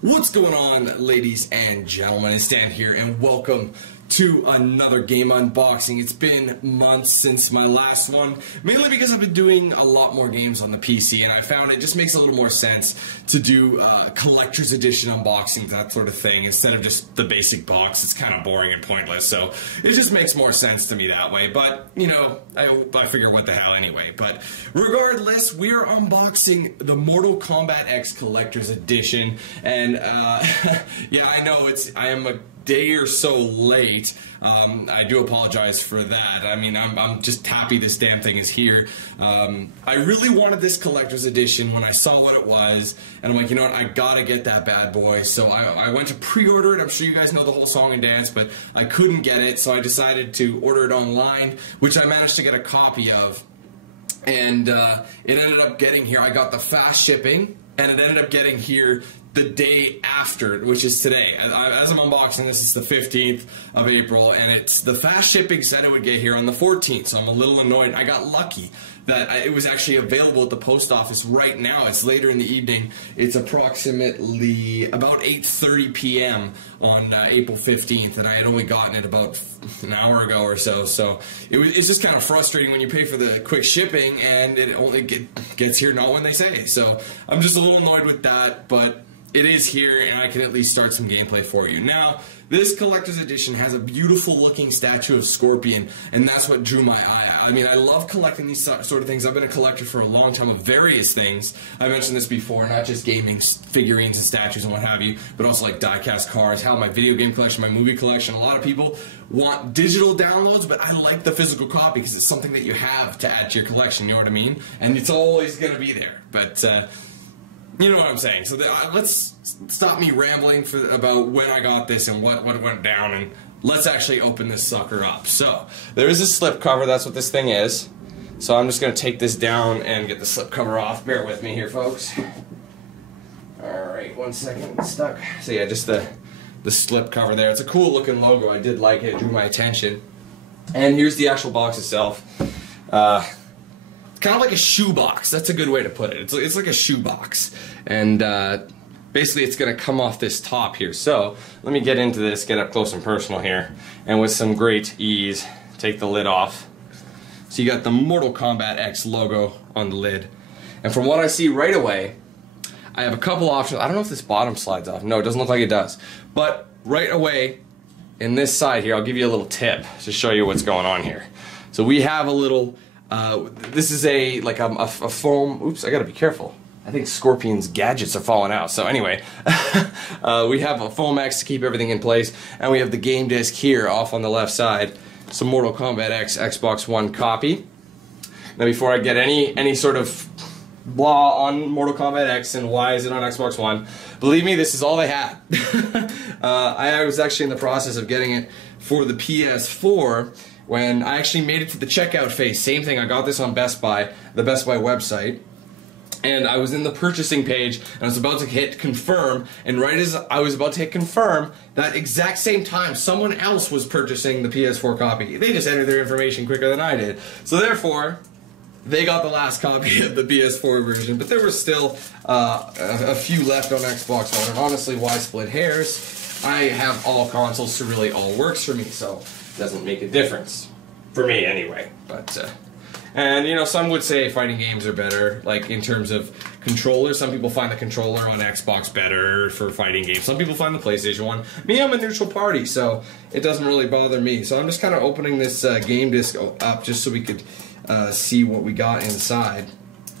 What's going on, ladies and gentlemen? It's Dan here, and welcome to another game unboxing. It's been months since my last one, mainly because I've been doing a lot more games on the PC, and I found it just makes a little more sense to do collector's edition unboxings, that sort of thing, instead of just the basic box. It's kind of boring and pointless, so it just makes more sense to me that way. But, you know, I figure what the hell anyway. But regardless, we're unboxing the Mortal Kombat X Collector's Edition, and yeah, I know I am a day or so late. I do apologize for that. I mean, I'm just happy this damn thing is here. I really wanted this collector's edition when I saw what it was, and I'm like, you know what, I gotta get that bad boy. So I went to pre-order it. I'm sure you guys know the whole song and dance, but I couldn't get it, so I decided to order it online, which I managed to get a copy of. And it ended up getting here. I got the fast shipping, and it ended up getting here the day after, which is today. As I'm unboxing this, it's the 15th of April, and it's the fast shipping said it would get here on the 14th, so I'm a little annoyed. I got lucky that it was actually available at the post office right now. It's later in the evening. It's approximately about 8:30 p.m. on April 15th, and I had only gotten it about an hour ago or so. So it's just kind of frustrating when you pay for the quick shipping and it only gets here not when they say. So I'm just a little annoyed with that, but it is here, and I can at least start some gameplay for you. Now, this collector's edition has a beautiful looking statue of Scorpion, and that's what drew my eye. I mean, I love collecting these sort of things. I've been a collector for a long time of various things. I mentioned this before, not just gaming figurines and statues and what have you, but also like die-cast cars, how my video game collection, my movie collection. A lot of people want digital downloads, but I like the physical copy because it's something that you have to add to your collection, you know what I mean? And it's always going to be there. But, you know what I'm saying. So let's stop me rambling about when I got this and what went down, and let's actually open this sucker up. So there is a slip cover. That's what this thing is. So I'm just going to take this down and get the slip cover off. Bear with me here, folks. Alright, 1 second. It's stuck. So yeah, just the slip cover there. It's a cool looking logo. I did like it. It drew my attention. And here's the actual box itself. Kind of like a shoebox. That's a good way to put it. It's like a shoebox, and basically it's going to come off this top here. So let me get into this, get up close and personal here, and with some great ease, take the lid off. So you got the Mortal Kombat X logo on the lid, and from what I see right away, I have a couple options. I don't know if this bottom slides off. No, it doesn't look like it does. But right away, in this side here, I'll give you a little tip to show you what's going on here. So we have a little. This is a foam. Oops, I gotta be careful. I think Scorpion's gadgets are falling out. So anyway, we have a foam X to keep everything in place, and we have the game disc here off on the left side. Some Mortal Kombat X Xbox One copy. Now, before I get any sort of blah on Mortal Kombat X and why is it on Xbox One, believe me, this is all they had. I was actually in the process of getting it for the PS4. When I actually made it to the checkout phase, same thing, I got this on Best Buy, the Best Buy website, and I was in the purchasing page, and I was about to hit confirm, and right as I was about to hit confirm, that exact same time, someone else was purchasing the PS4 copy. They just entered their information quicker than I did. So therefore, they got the last copy of the PS4 version, but there were still a few left on Xbox One, and honestly, why split hairs? I have all consoles, so really all works for me, so doesn't make a difference for me anyway. But and you know, some would say fighting games are better, like in terms of controllers. Some people find the controller on Xbox better for fighting games. Some people find the PlayStation one. Me, I'm a neutral party, so it doesn't really bother me. So I'm just kind of opening this game disc up just so we could see what we got inside,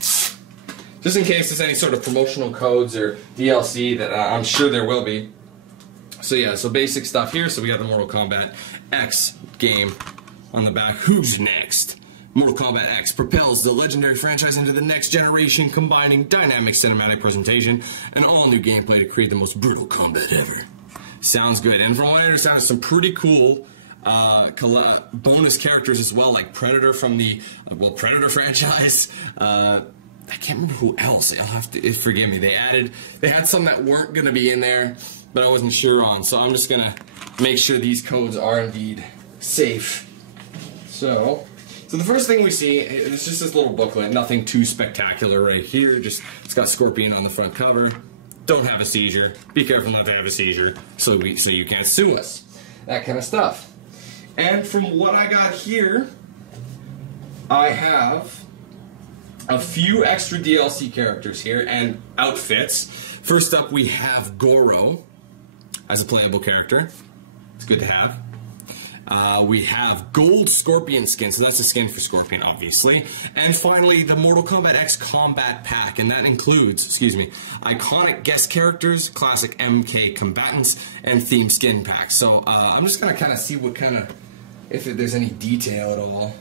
just in case there's any sort of promotional codes or DLC that I'm sure there will be. So yeah, so basic stuff here. So we got the Mortal Kombat X game on the back. Who's next? Mortal Kombat X propels the legendary franchise into the next generation, combining dynamic cinematic presentation and all new gameplay to create the most brutal combat ever. Sounds good. And from what I understand, some pretty cool bonus characters as well, like Predator from the Predator franchise. I can't remember who else. I'll have to forgive me. They had some that weren't going to be in there, but I wasn't sure on. So I'm just gonna make sure these codes are indeed safe. So the first thing we see is just this little booklet. Nothing too spectacular right here. Just it's got Scorpion on the front cover. don't have a seizure. Be careful not to have a seizure so you can't sue us. That kind of stuff. And from what I got here, I have a few extra DLC characters here and outfits. First up, we have Goro as a playable character. It's good to have. We have gold Scorpion skin, so that's a skin for Scorpion, obviously. And finally, the Mortal Kombat X Combat Pack, and that includes, iconic guest characters, classic MK combatants, and themed skin packs. So I'm just gonna kind of see what kind of, if there's any detail at all.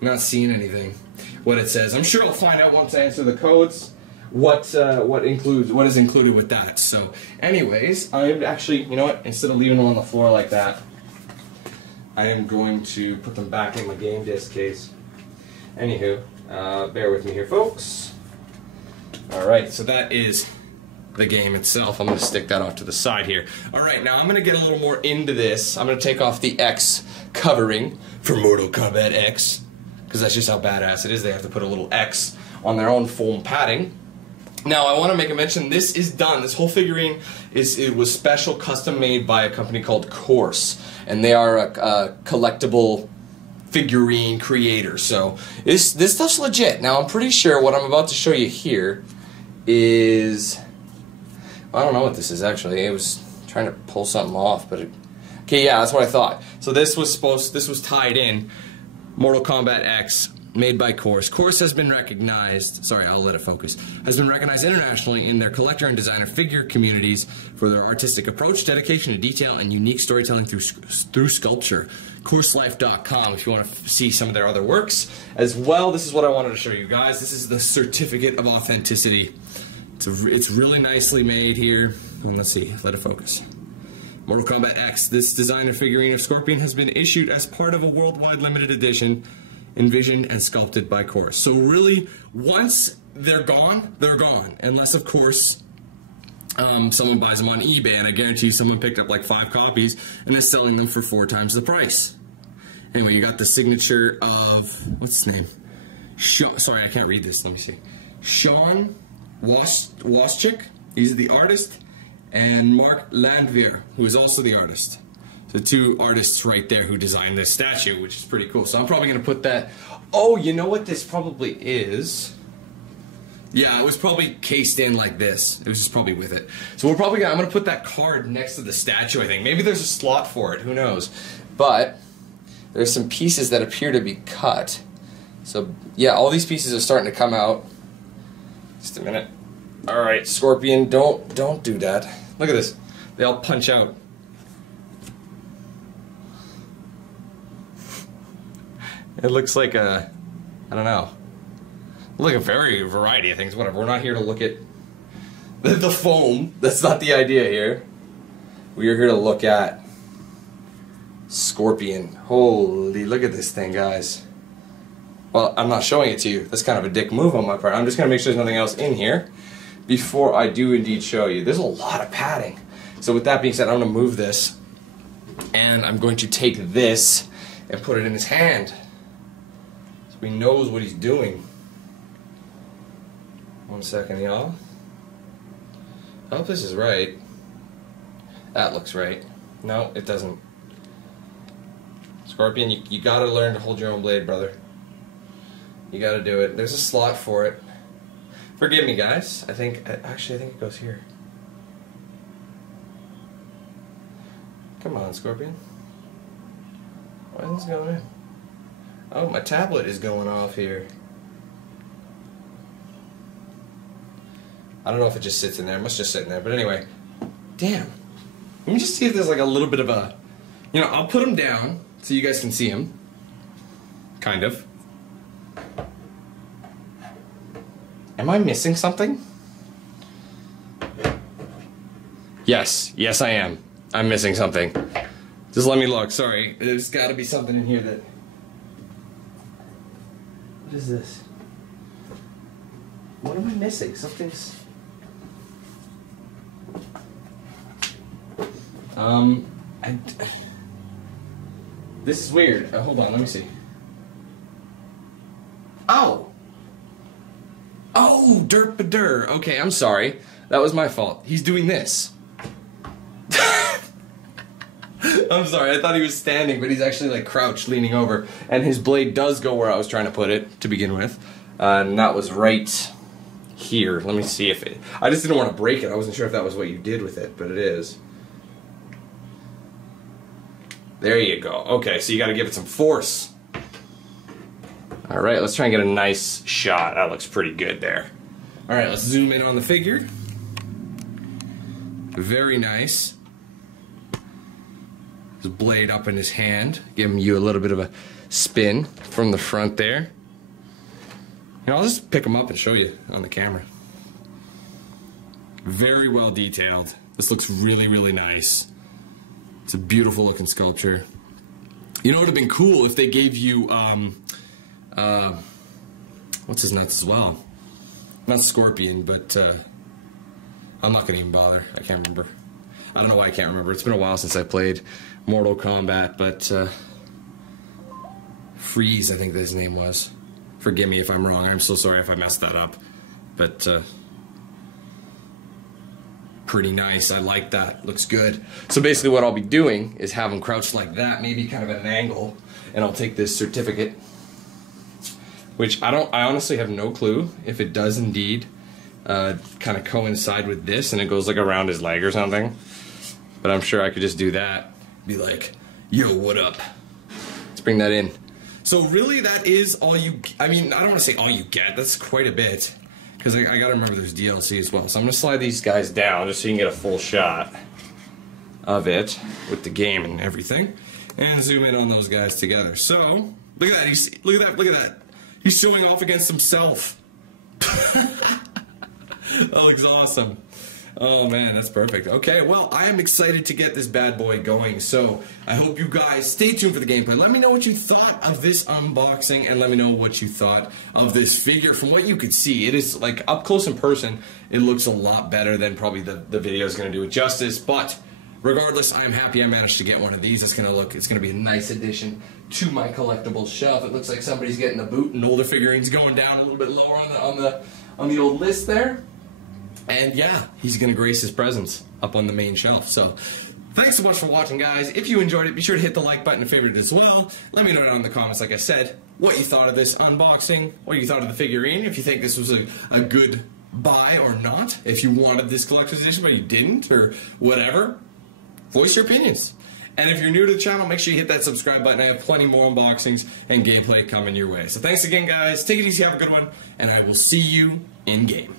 I'm not seeing anything. What it says. I'm sure I'll find out once I answer the codes. What is included with that. So, anyways, I'm actually, you know what? Instead of leaving them on the floor like that, I am going to put them back in my game disc case. Anywho, bear with me here, folks. Alright, so that is the game itself. I'm going to stick that off to the side here. Alright, now I'm going to get a little more into this. I'm going to take off the X covering for Mortal Kombat X, because that's just how badass it is. They have to put a little X on their own foam padding. Now, I want to make a mention, this is done. This whole figurine was special custom made by a company called Course, and they are a collectible figurine creator. So this stuff's legit. Now, I'm pretty sure what I'm about to show you here is, I don't know what this is actually. I was trying to pull something off, but okay, yeah, that's what I thought. So this was tied in Mortal Kombat X, made by Course. Course has been recognized, sorry, I'll let it focus, has been recognized internationally in their collector and designer figure communities for their artistic approach, dedication to detail, and unique storytelling through sculpture. CourseLife.com if you want to see some of their other works. As well, this is what I wanted to show you guys. This is the Certificate of Authenticity. It's really nicely made here. And let's see, let it focus. Mortal Kombat X, this designer figurine of Scorpion has been issued as part of a worldwide limited edition envisioned and sculpted by Course. So really, once they're gone, unless of course someone buys them on eBay, and I guarantee you someone picked up like 5 copies and is selling them for 4 times the price. Anyway, you got the signature of, what's his name? Sorry, I can't read this, let me see. Sean Waschik, he's the artist, and Mark Landwehr, who is also the artist. The 2 artists right there who designed this statue, which is pretty cool. So I'm probably going to put that... Oh, you know what this probably is? Yeah, it was probably cased in like this. It was just probably with it. So we're probably I'm going to put that card next to the statue, I think. Maybe there's a slot for it. Who knows? But there's some pieces that appear to be cut. So, yeah, all these pieces are starting to come out. Just a minute. Alright, Scorpion, don't do that. Look at this. They all punch out. It looks like a, I don't know, like a variety of things, whatever. We're not here to look at the foam. That's not the idea here. We are here to look at Scorpion. Holy, look at this thing, guys. Well, I'm not showing it to you. That's kind of a dick move on my part. I'm just going to make sure there's nothing else in here before I do indeed show you. There's a lot of padding. So with that being said, I'm going to move this, and I'm going to take this and put it in his hand. He knows what he's doing. One second, y'all. I hope this is right. That looks right. No, it doesn't. Scorpion, you gotta learn to hold your own blade, brother. You gotta do it. There's a slot for it. Forgive me, guys. Actually, I think it goes here. Come on, Scorpion. Why isn't this going in? Oh, my tablet is going off here. I don't know if it just sits in there. It must just sit in there. But anyway, damn. Let me just see if there's like a little bit of a... You know, I'll put them down so you guys can see them. Kind of. Am I missing something? Yes. Yes, I am. I'm missing something. Just let me look. Sorry. There's got to be something in here that... What is this? What am I missing? Something's... This is weird. Hold on, let me see. Oh! Oh, derp-a-dur. Okay, I'm sorry. That was my fault. He's doing this. I'm sorry, I thought he was standing, but he's actually like crouched, leaning over. And his blade does go where I was trying to put it to begin with. And that was right here. Let me see if it... I just didn't want to break it. I wasn't sure if that was what you did with it, but it is. There you go. Okay, so you got to give it some force. All right, let's try and get a nice shot. That looks pretty good there. All right, let's zoom in on the figure. Very nice. His blade up in his hand, giving you a little bit of a spin from the front there. And I'll just pick him up and show you on the camera. Very well detailed. This looks really, really nice. It's a beautiful looking sculpture. You know, it would have been cool if they gave you, what's his nuts as well? Not Scorpion, but, I'm not gonna even bother. I can't remember. I don't know why I can't remember. It's been a while since I played Mortal Kombat, but, Freeze, I think his name was. Forgive me if I'm wrong. I'm so sorry if I messed that up. But, pretty nice. I like that. Looks good. So basically what I'll be doing is have him crouched like that, maybe kind of at an angle, and I'll take this certificate, which I honestly have no clue if it does indeed kind of coincide with this and it goes like around his leg or something. But I'm sure I could just do that. Be like, yo, what up? Let's bring that in. So really that is all you, I mean, I don't want to say all you get. That's quite a bit. Because I gotta remember there's DLC as well. So I'm gonna slide these guys down just so you can get a full shot of it with the game and everything. And zoom in on those guys together. So, look at that, look at that, look at that. He's showing off against himself. That looks awesome. Oh man, that's perfect. Okay, well, I am excited to get this bad boy going, so I hope you guys stay tuned for the gameplay. Let me know what you thought of this unboxing, and let me know what you thought of this figure. From what you could see, it is, like, up close in person, it looks a lot better than probably the video is going to do it justice, but regardless, I'm happy I managed to get one of these. It's going to be a nice addition to my collectible shelf. It looks like somebody's getting a boot, and older figurines going down a little bit lower on the old list there. And yeah, he's going to grace his presence up on the main shelf. So, thanks so much for watching, guys. If you enjoyed it, be sure to hit the like button and favorite it as well. Let me know down in the comments, like I said, what you thought of this unboxing, what you thought of the figurine, if you think this was a good buy or not, if you wanted this collector's edition but you didn't, or whatever. Voice your opinions. And if you're new to the channel, make sure you hit that subscribe button. I have plenty more unboxings and gameplay coming your way. So thanks again, guys. Take it easy, have a good one, and I will see you in game.